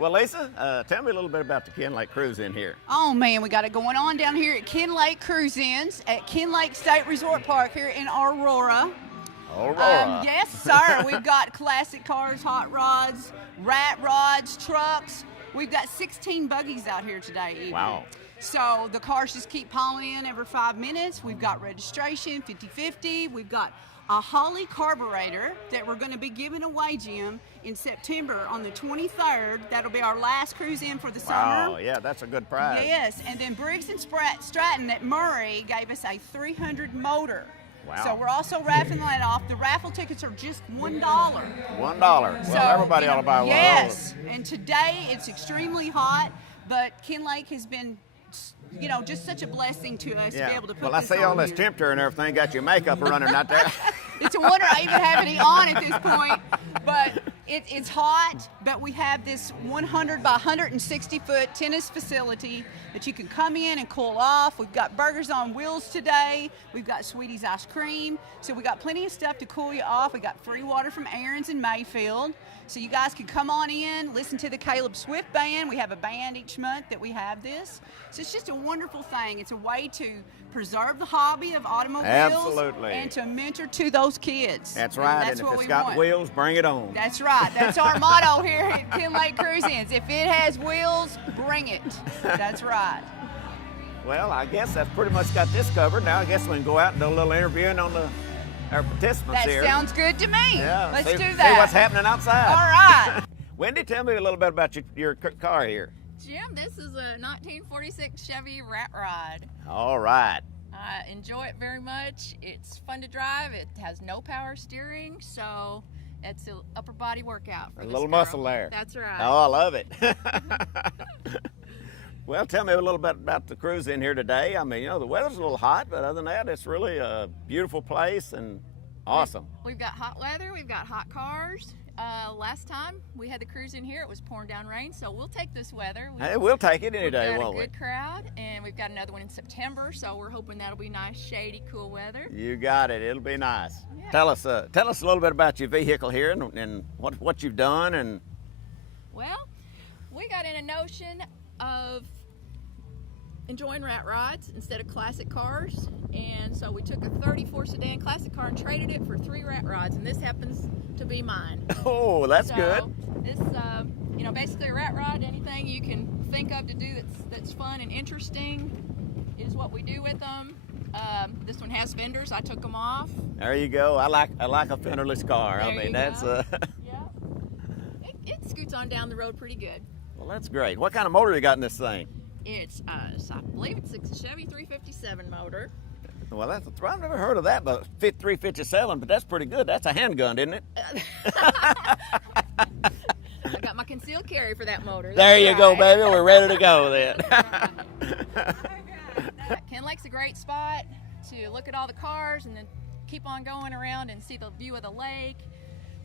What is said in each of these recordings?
Well, Lisa, tell me a little bit about the Kenlake Cruise in here. Oh man, we got it going on down here at Kenlake Cruise Ins at Kenlake State Resort Park here in Aurora. Aurora. Yes, sir. We've got classic cars, hot rods, rat rods, trucks. We've got 16 buggies out here today even. Wow. So the cars just keep piling in every 5 minutes. We've got registration, 50-50. We've got a Holly carburetor that we're going to be giving away, Jim, in September on the 23rd. That'll be our last cruise in for the summer. Oh, yeah, that's a good prize. Yes, and then Briggs and Stratton at Murray gave us a 300 motor. Wow. So we're also raffling that off. The raffle tickets are just $1. $1. Well, everybody ought to buy one of those. Yes, and today it's extremely hot, but Kenlake has been, just such a blessing to us to be able to put well, I this see on all this here. temperature and everything got your makeup running out there. It's a wonder I even have any on at this point, but it's hot. But we have this 100 by 160 foot tennis facility that you can come in and cool off. We've got burgers on wheels today. We've got Sweetie's ice cream. So we got plenty of stuff to cool you off. We got free water from Aaron's in Mayfield. So you guys can come on in, listen to the Caleb Swift Band. We have a band each month that we have this. So it's just a wonderful thing. It's a way to preserve the hobby of automobiles. Absolutely. And to mentor to those kids. That's right, That's and what if it's we got want. wheels, bring it on. That's right. That's our motto here at Kenlake Cruise Ins. If it has wheels, bring it. That's right. Well, I guess that's pretty much got this covered. Now I guess we can go out and do a little interviewing on our participants That here. sounds good to me. Yeah, Let's see, do that. See what's happening outside. All right. Wendy, tell me a little bit about your car here. Jim, this is a 1946 Chevy Rat Rod. All right. I enjoy it very much. It's fun to drive. It has no power steering, so it's an upper body workout for A this little girl. muscle there. That's right. Oh, I love it. Well, tell me a little bit about the cruise in here today. I mean, the weather's a little hot, but other than that, it's really a beautiful place and awesome. We've got hot weather. We've got hot cars. Last time we had the cruise in here, it was pouring down rain, so we'll take this weather. Hey, we'll take it any We've day, got won't a we? good crowd, and we've got another one in September, so we're hoping that'll be nice, shady, cool weather. You got it. It'll be nice. Yeah. Tell us a little bit about your vehicle here and what you've done and. Well, we got in a notion of enjoying rat rods instead of classic cars, and so we took a 34 sedan classic car and traded it for 3 rat rods, and this happens to be mine. Oh, that's So good. This, basically a rat rod. Anything you can think of to do that's fun and interesting is what we do with them. This one has fenders. I took them off. There you go. I like a fenderless car. I There mean, you that's go. Yeah. It scoots on down the road pretty good. well, that's great. What kind of motor you got in this thing? It's, I believe it's a Chevy 357 motor. Well, I've never heard of that, but 357. But that's pretty good. That's a handgun, isn't it? I got my concealed carry for that motor. There That's you go, right. baby. We're ready to go then. Kenlake's a great spot to look at all the cars and then keep on going around and see the view of the lake,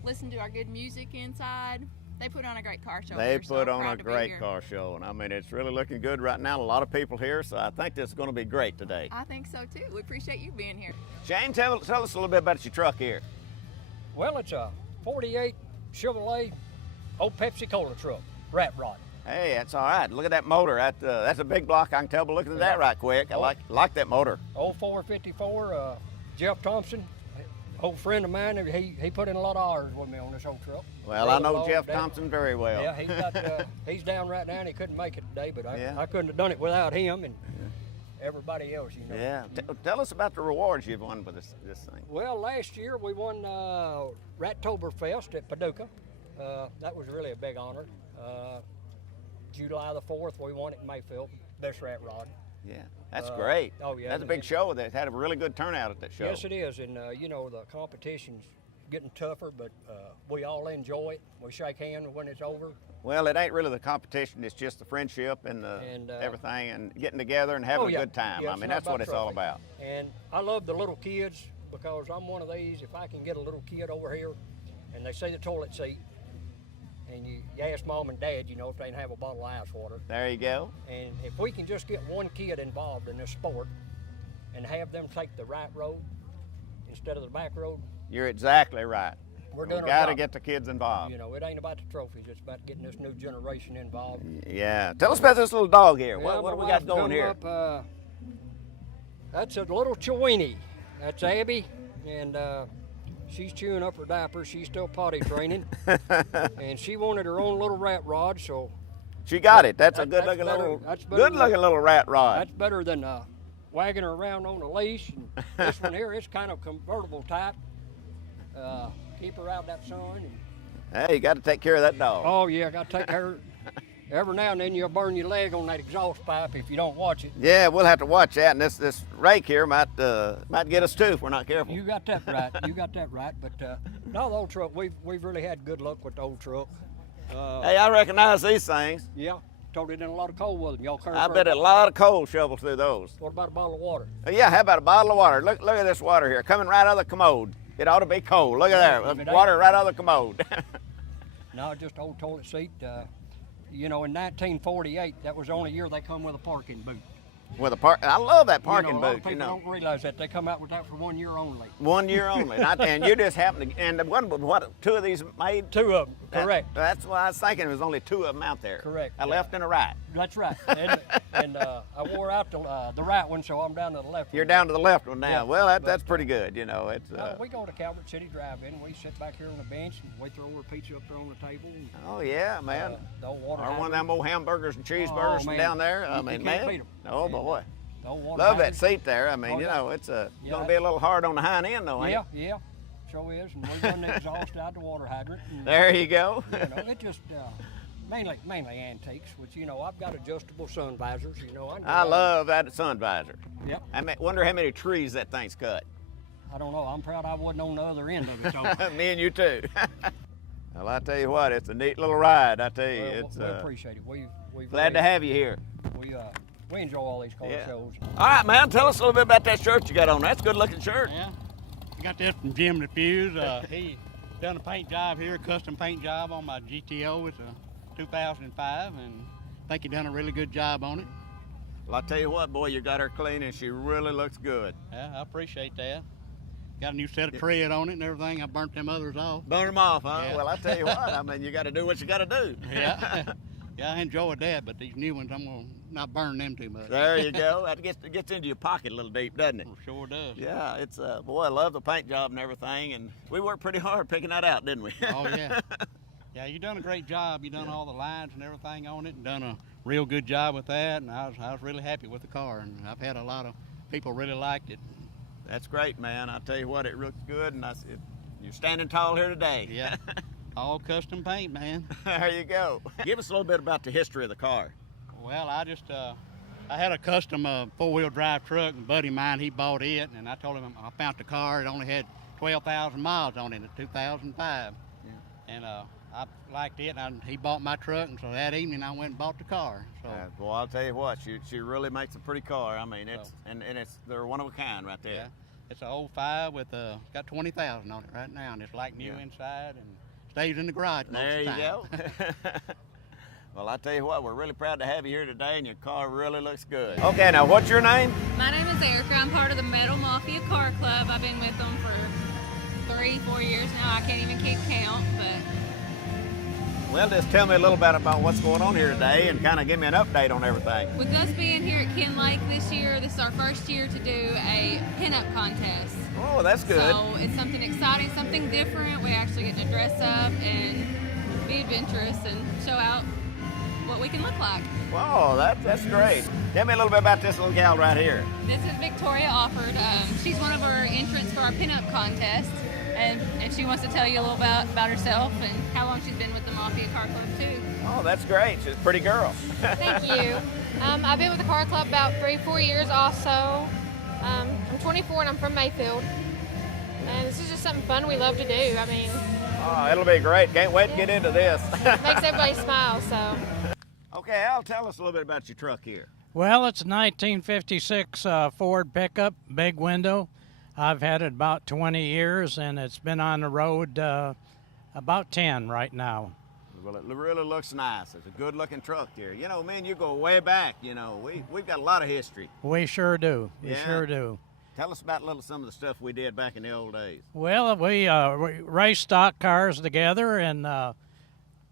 listen to our good music inside. They put on a great car show. They here, so put I'm on proud a to be great here. car show, and I mean, it's really looking good right now. A lot of people here, so I think this is going to be great today. I think so too. We appreciate you being here. Shane, tell us a little bit about your truck here. Well, it's a 48 Chevrolet old Pepsi Cola truck, rat rod. Hey, that's all right. Look at that motor. That's a big block, I can tell, but look at that right quick. I like that motor. Old 454, Jeff Thompson, old friend of mine, he put in a lot of hours with me on this old truck. Well, I know Brother-in-law Jeff down- Thompson very well. Yeah, he's down right now and he couldn't make it today, but Yeah. I couldn't have done it without him and everybody else, you know. Yeah. Tell us about the rewards you've won with this thing. Well, last year we won Rattoberfest at Paducah. That was really a big honor. July the 4th, we won it in Mayfield, best rat rod. Yeah, that's great. Oh, yeah. That's a big show. They had a really good turnout at that show. Yes, it is, and the competition's getting tougher, but we all enjoy it. We shake hands when it's over. Well, it ain't really the competition. It's just the friendship and everything and getting together and having a good time. Yeah, I mean, that's what it's all about. And I love the little kids because I'm one of these. If I can get a little kid over here and they see the toilet seat, and you ask mom and dad, if they can have a bottle of ice water. There you go. And if we can just get one kid involved in this sport and have them take the right road instead of the back road, You're exactly right. we're doing We our got to job. get the kids involved. You know, it ain't about the trophies. It's about getting this new generation involved. Yeah. Tell us about this little dog here. Well, What do my we got wife going come here? Up, that's a little Chiweenie. That's Abby, and she's chewing up her diaper. She's still potty training, and she wanted her own little rat rod. So She got it. That's a That's good-looking better- little, that's better than- good-looking little rat rod. that's better than wagging her around on a leash. And this one here, it's kind of convertible type. Keep her out of that sun. Hey, you got to take care of that dog. Oh yeah, I got to take care. Every now and then you'll burn your leg on that exhaust pipe if you don't watch it. Yeah, we'll have to watch that. And this rake here might get us too if we're not careful. You got that right. You got that right. But no, the old truck, we've really had good luck with the old truck. Hey, I recognize these things. Yeah, totally done a lot of cold with them. Y'all carry I bet a lot of coal shovels through those. What about a bottle of water? Yeah, how about a bottle of water? Look at this water here, coming right out of the commode. It ought to be cold. Look at If it that, ain't- water right out of the commode. No, just old toilet seat. You know, in 1948, that was the only year they come with a parking boot. With a I love that You parking know, a lot of boot. people don't realize that they come out with that for 1 year only. 1 year only. And you just happen to. And two of these made. Two of them, correct. That's why I was thinking there was only two of them out there. Correct, A yeah. left and a right. That's right. And I wore out the right one, so I'm down to the left You're one. down to the left one now. Yeah, Well, that's pretty good. You know, it's. We go to Calvert City Drive-In. We sit back here on the bench and we throw our pizza up there on the table. And, Oh yeah, man. the old water Or one of hydrant. them old hamburgers and cheeseburgers from man. down there. I You mean, can't man. beat 'em. Oh And, boy. The old water Love that hydrant. seat there. I mean, Oh, you yeah. know, it's Yeah, gonna be a little hard on the hind end though, ain't Yeah, it? yeah, sure is. And we run the exhaust out the water hydrant. And, There you go. you know, it just mainly antiques. Which you know, I've got adjustable sun visors. You know, I love that sun visor. Yep. I wonder how many trees that thing's cut. I don't know. I'm proud I wasn't on the other end of it. So, Me and you too. Well, I tell you what, it's a neat little ride. I tell you, well, it's we appreciate it. We've glad to have you here. We enjoy all these car Yeah. shows. All right, man. Tell us a little bit about that shirt you got on. That's a good-looking shirt. Yeah, I got that from Jim DeFuse. He done a paint job here, a custom paint job on my GTO. It's a 2005, and I think he done a really good job on it. Well, I tell you what, boy, you got her clean, and she really looks good. Yeah, I appreciate that. Got a new set of tread on it and everything. I burnt them others off. Burn them off, huh? Yeah. Well, I tell you what, I mean, you got to do what you got to do. Yeah, yeah, I enjoyed that, but these new ones, I'm gonna not burn them too much. There you go. That gets into your pocket a little deep, doesn't it? Sure does. Yeah, it's boy, I love the paint job and everything, and we worked pretty hard picking that out, didn't we? Oh yeah. Yeah, you done a great job. You done all the lines and everything on it, and done a real good job with that. And I was really happy with the car, and I've had a lot of people really liked it. That's great, man. I tell you what, it looks good, and you're standing tall here today. Yeah, all custom paint, man. There you go. Give us a little bit about the history of the car. Well, I just I had a custom four-wheel drive truck, and a buddy of mine, he bought it, and I told him I found the car. It only had 12,000 miles on it in 2005, and I liked it, and he bought my truck, and so that evening I went and bought the car. So Well, I'll tell you what, she really makes a pretty car. I mean, they're one of a kind right there. yeah, it's an 05 with got 20,000 on it right now, and it's like new inside and stays in the garage most There of you the time. go. Well, I tell you what, we're really proud to have you here today, and your car really looks good. Okay, now what's your name? My name is Erica. I'm part of the Metal Mafia Car Club. I've been with them for 3-4 years now. I can't even keep count, but Well, just tell me a little bit about what's going on here today and kind of give me an update on everything. with us being here at Kenlake this year, this is our first year to do a pinup contest. Oh, that's good. So it's something exciting, something different. We actually get to dress up and be adventurous and show out what we can look like. Wow, that's great. Tell me a little bit about this little gal right here. This is Victoria Offord. She's one of our entrants for our pinup contest, and she wants to tell you a little about herself and how long she's been with the Mafia Car Club too. Oh, that's great. She's a pretty girl. Thank you. I've been with the car club about 3-4 years also. I'm 24 and I'm from Mayfield. And this is just something fun we love to do. I mean, Oh, it'll be great. Can't wait to get into this. it makes everybody smile, so. Okay, Al, tell us a little bit about your truck here. Well, it's a 1956 Ford pickup, big window. I've had it about 20 years, and it's been on the road about 10 right now. Well, it really looks nice. It's a good-looking truck here. You know, man, you go way back. You know, we've got a lot of history. We sure do. We Yeah. sure do. Tell us about some of the stuff we did back in the old days. Well, we raced stock cars together and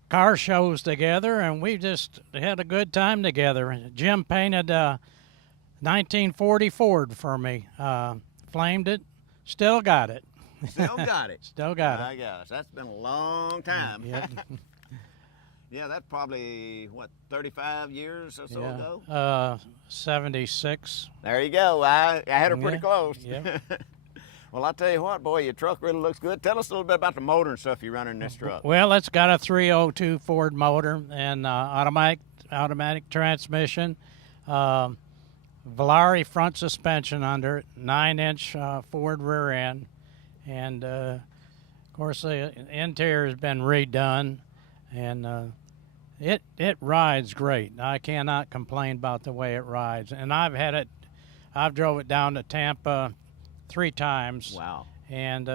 car shows together, and we just had a good time together. Jim painted 1940 Ford for me, flamed it, still got it. Still got it. Still got My it. gosh, that's been a long time. Yep. Yeah, that's probably, what, 35 years or so ago? 76. There you go. I had her pretty Yeah, close. yeah. Well, I tell you what, boy, your truck really looks good. Tell us a little bit about the motor and stuff you run in this truck. Well, it's got a 302 Ford motor and automatic transmission, Valari front suspension under it, 9-inch Ford rear end, and of course the interior has been redone, and it rides great. I cannot complain about the way it rides, and I've drove it down to Tampa 3 times. Wow. And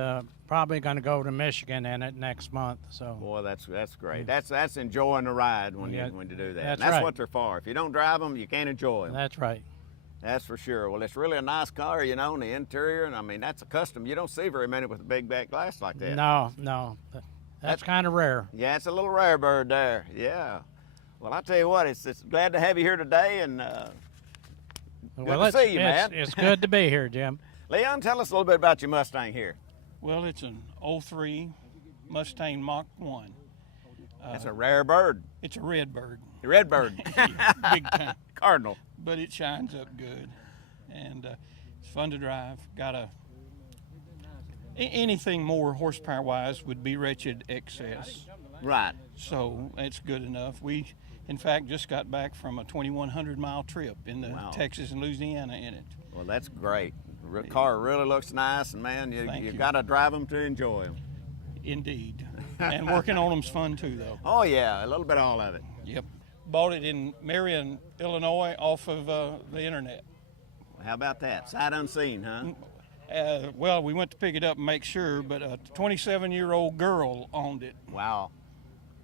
probably going to go to Michigan in it next month. So. Boy, that's great. That's enjoying the ride when you do that. That's That's right. what they're for. If you don't drive them, you can't enjoy them. That's right. That's for sure. Well, it's really a nice car, you know, and the interior, and I mean, that's a custom. You don't see very many with a big back glass like that. No. That's kind of rare. Yeah, it's a little rare bird there. Yeah. Well, I tell you what, it's glad to have you here today, and good to see you, man. It's good to be here, Jim. Leon, tell us a little bit about your Mustang here. Well, it's an 03 Mustang Mach 1. That's a rare bird. It's a red bird. The red bird. Big time. Cardinal. But it shines up good. And it's fun to drive. Anything more horsepower-wise would be wretched excess. Right. So it's good enough. We, in fact, just got back from a 2,100-mile trip in the Texas and Louisiana in it. Well, that's great. The car really looks nice, and man, you got to drive them to enjoy them. Indeed. And working on them's fun too, though. Oh yeah, a little bit of all of it. Yep. Bought it in Marion, Illinois, off of the internet. How about that? Sight unseen, huh? Well, we went to pick it up and make sure, but a 27-year-old girl owned it. Wow,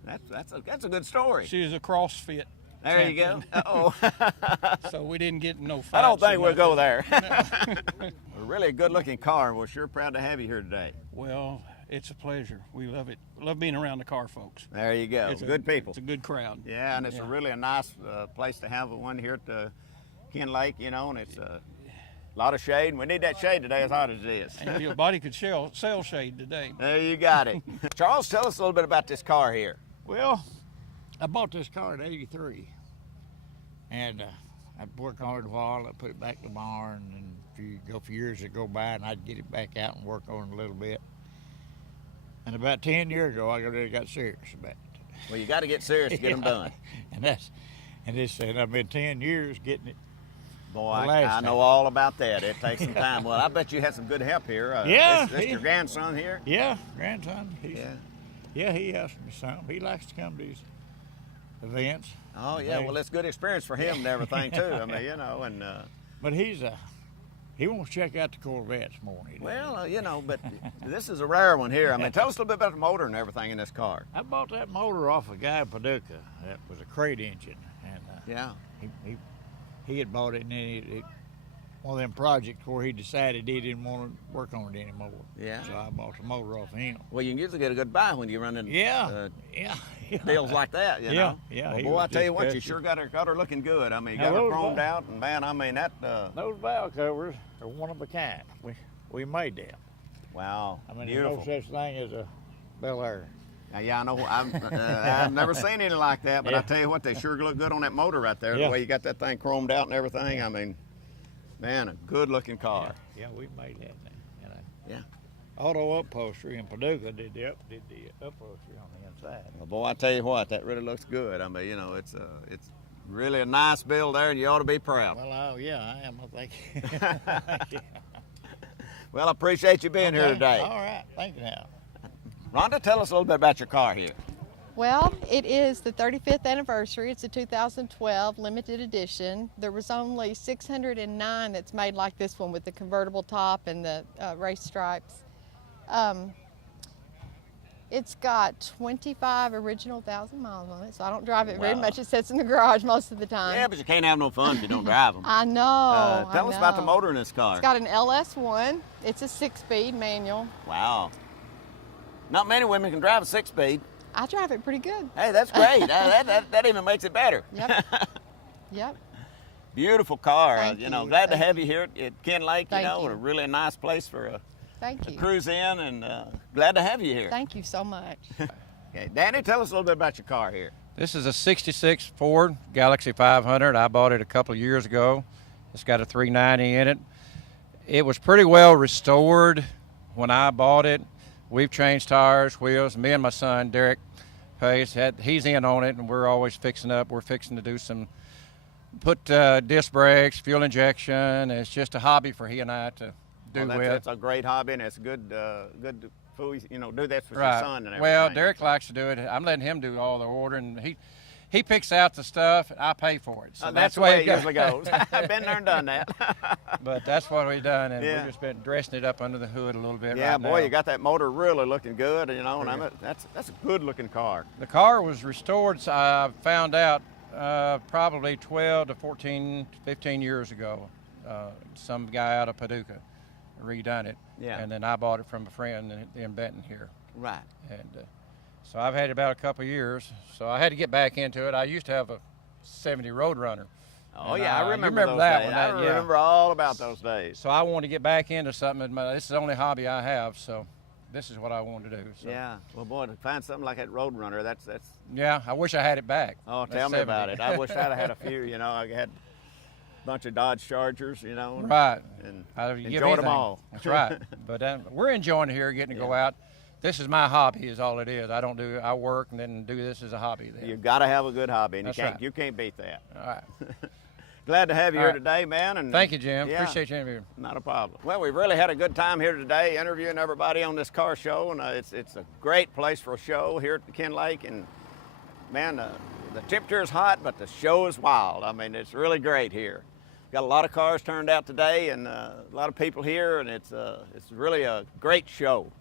that's a good story. She was a CrossFit. There champion. you go. Uh-oh. So we didn't get in no fights. I don't think or we'll go nothing. there. A really good-looking car. We're sure proud to have you here today. Well, it's a pleasure. We love it. Love being around the car folks. There you go. It's good people. It's a good crowd. Yeah, and it's really a nice place to have one here at the Kenlake, you know, and it's a lot of shade, and we need that shade today as hot as it is. And your body could sell shade today. There you got it. Charles, tell us a little bit about this car here. Well, I bought this car in '83, and I'd work on it a while. I'd put it back in the barn, and a few years would go by, and I'd get it back out and work on it a little bit. And about 10 years ago, I really got serious about it. Well, you got to get serious to get them done. And I've been 10 years getting it. Boy, I know all about that. It takes some time. Well, I bet you had some good help here. This your grandson here? Yeah, grandson. Yeah, he helps me some. He likes to come to these events. Oh yeah, well, it's good experience for him and everything too. I mean, you know, and but he wants to check out the Corvettes more than he does. well, you know, but this is a rare one here. I mean, tell us a little bit about the motor and everything in this car. I bought that motor off a guy in Paducah. That was a crate engine, and Yeah. he had bought it, and then one of them projects where he decided he didn't want to work on it anymore. Yeah. So I bought the motor off of him. Well, you can usually get a good buy when you run in Yeah. deals like that, you know. Yeah. Well, he boy, was I tell you what, you disgusted. sure got her looking good. I mean, you Now, got her those chromed valves- out, and man, I mean that. Those valve covers are one of a kind. We made them. Wow. I mean, beautiful. there's no such thing as a Bel Air. Now, yeah, I know. I've never seen any like that, but I tell you what, they sure look good on that motor right there. Yeah. The way you got that thing chromed out and everything. I mean, man, a good-looking car. Yeah, we made that thing. Yeah. Auto Upholstery in Paducah did the upholstery on the inside. Well, boy, I tell you what, that really looks good. I mean, you know, it's really a nice build there, and you ought to be proud. Well, yeah, I am. I think. Well, I appreciate you being here today. All right, thank you now. Rhonda, tell us a little bit about your car here. Well, it is the 35th anniversary. It's a 2012 limited edition. There was only 609 that's made like this one with the convertible top and the race stripes. It's got 25 original 1,000 miles on it, so I don't drive it very Wow. much. It sits in the garage most of the time. Yeah, but you can't have no fun if you don't drive them. I know. Tell I us about the know. motor in this car. It's got an LS1. It's a 6-speed manual. Wow. Not many women can drive a 6-speed. I drive it pretty good. Hey, that's great. that even makes it better. Yep. Yep. Beautiful car. Thank You know, you. glad to Thank have you here at Kenlake. Thank You know, you. a really nice place for a Thank you. cruise in, and glad to have you here. Thank you so much. Okay, Danny, tell us a little bit about your car here. This is a 66 Ford Galaxy 500. I bought it a couple of years ago. It's got a 390 in it. It was pretty well restored when I bought it. We've changed tires, wheels. Me and my son, Derek Pace, he's in on it, and we're always fixing up. We're fixing to do some, put disc brakes, fuel injection. It's just a hobby for he and I to do with. That's a great hobby, and it's good to do that for Right. your son and everything. Well, Derek likes to do it. I'm letting him do all the ordering. He picks out the stuff, and I pay for it. So that's the way it usually goes. I've been there and done that. But that's what we've done, and Yeah. we've just been dressing it up under the hood a little bit. Yeah, right boy, now. you got that motor really looking good, you know, and that's a good looking car. The car was restored, so I found out, probably 12 to 14, 15 years ago. Some guy out of Paducah redone it. Yeah. And then I bought it from a friend in Benton here. Right. And so I've had it about a couple of years. So I had to get back into it. I used to have a 70 Roadrunner. Oh, And, yeah, I you remember those that days. one. I yeah. remember all about those days. So I wanted to get back into something. This is the only hobby I have, so this is what I wanted to do. So. Yeah, well, boy, to find something like that Roadrunner, that's. Yeah, I wish I had it back. Oh, That's tell me about 70. it. I wish I'd have had a few. You know, I had a bunch of Dodge Chargers. You know. Right. And I'd give enjoyed them anything. all. That's right. But we're enjoying it here, getting to go out. This is my hobby, is all it is. I work and then do this as a hobby. Then. You've got to have a good hobby, and That's you right. can't beat that. All right. Glad to have you All here right. today, man. And Thank you, Jim. yeah, Appreciate you interviewing. Not a problem. Well, we've really had a good time here today interviewing everybody on this car show, and it's a great place for a show here at the Kenlake. And man, the temperature is hot, but the show is wild. I mean, it's really great here. Got a lot of cars turned out today, and a lot of people here, and it's really a great show.